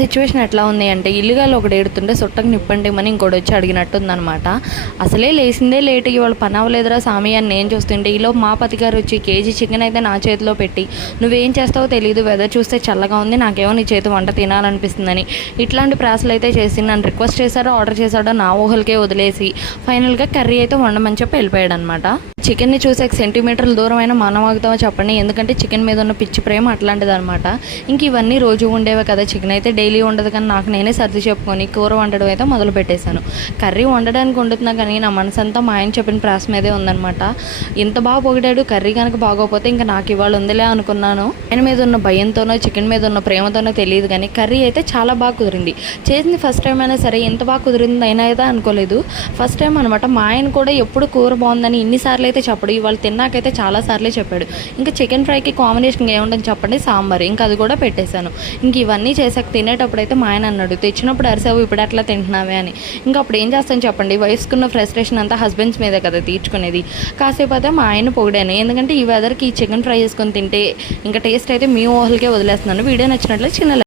Situation ఎట్లా ఉంది అంటే ఇల్లుగాలు ఒకటి ఏడుతుంటే సుట్టకు నిప్పంటేమని ఇంకోటి వచ్చి అడిగినట్టుందనమాట. అసలే లేసిందే లేట్, ఇవాళ పని అవ్వలేదురా సామి అని నేను చూస్తుంటే ఈలో మా పతిగారు వచ్చి కేజీ చికెన్ అయితే నా చేతిలో పెట్టి నువ్వేం చేస్తావో తెలియదు, వెదర్ చూస్తే చల్లగా ఉంది, నాకేమో నీ చేతి వంట తినాలనిపిస్తుందని ఇట్లాంటి ప్రాసలు అయితే చేసి నన్ను రిక్వెస్ట్ చేశారో ఆర్డర్ చేశాడో నా ఊహలకే వదిలేసి ఫైనల్గా కర్రీ అయితే వండమని చెప్పి వెళ్ళిపోయాడు అనమాట. చికెన్ని చూసి సెంటీమీటర్ల దూరమైన మానవాగుతామో చెప్పండి, ఎందుకంటే చికెన్ మీద ఉన్న పిచ్చి ప్రేమ అట్లాంటిది అనమాట. ఇంక ఇవన్నీ రోజు ఉండేవే కదా, చికెన్ అయితే డైలీ ఉండదు, కానీ నాకు నేనే సర్ది చెప్పుకొని కూర వండడం అయితే మొదలు పెట్టేశాను. కర్రీ వండడానికి వండుతున్నా కానీ నా మనసంతా మా ఆయన చెప్పిన ప్రాస మీదే ఉందనమాట. ఇంత బాగా పొగిడాడు, కర్రీ కనుక బాగోపోతే ఇంకా నాకు ఇవాళ ఉందిలే అనుకున్నాను. ఆయన మీద ఉన్న భయంతోనో చికెన్ మీద ఉన్న ప్రేమతోనో తెలియదు, కానీ కర్రీ అయితే చాలా బాగా కుదిరింది. చేసింది ఫస్ట్ టైం అయినా సరే ఎంత బాగా కుదిరింది అయినా అయితే అనుకోలేదు. ఫస్ట్ టైం అనమాట. మా ఆయన కూడా ఎప్పుడు కూర బాగుందని ఇన్నిసార్లు అయితే చెప్పడు, ఇవాళ తిన్నాకైతే చాలాసార్లే చెప్పాడు. ఇంకా చికెన్ ఫ్రైకి కాంబినేషన్ ఏముంటుంది చెప్పండి, సాంబార్. ఇంకా అది కూడా పెట్టేశాను. ఇంక ఇవన్నీ చేసాక తినేటప్పుడు అయితే మా ఆయన అన్నాడు, తెచ్చినప్పుడు అరిసావు ఇప్పుడు అట్లా తింటున్నావే అని. ఇంకా అప్పుడు ఏం చేస్తాను చెప్పండి, వయసుకున్న ఫ్రస్ట్రేషన్ అంతా హస్బెండ్స్ మీదే కదా తీర్చుకునేది. కాసేపు అయితే మా ఆయన పొగిడాను, ఎందుకంటే ఈ వెదర్కి ఈ చికెన్ ఫ్రై చేసుకొని తింటే ఇంకా టేస్ట్ అయితే మీ ఊహలకే వదిలేస్తున్నాను. వీడియో నచ్చినట్లయితే చిన్న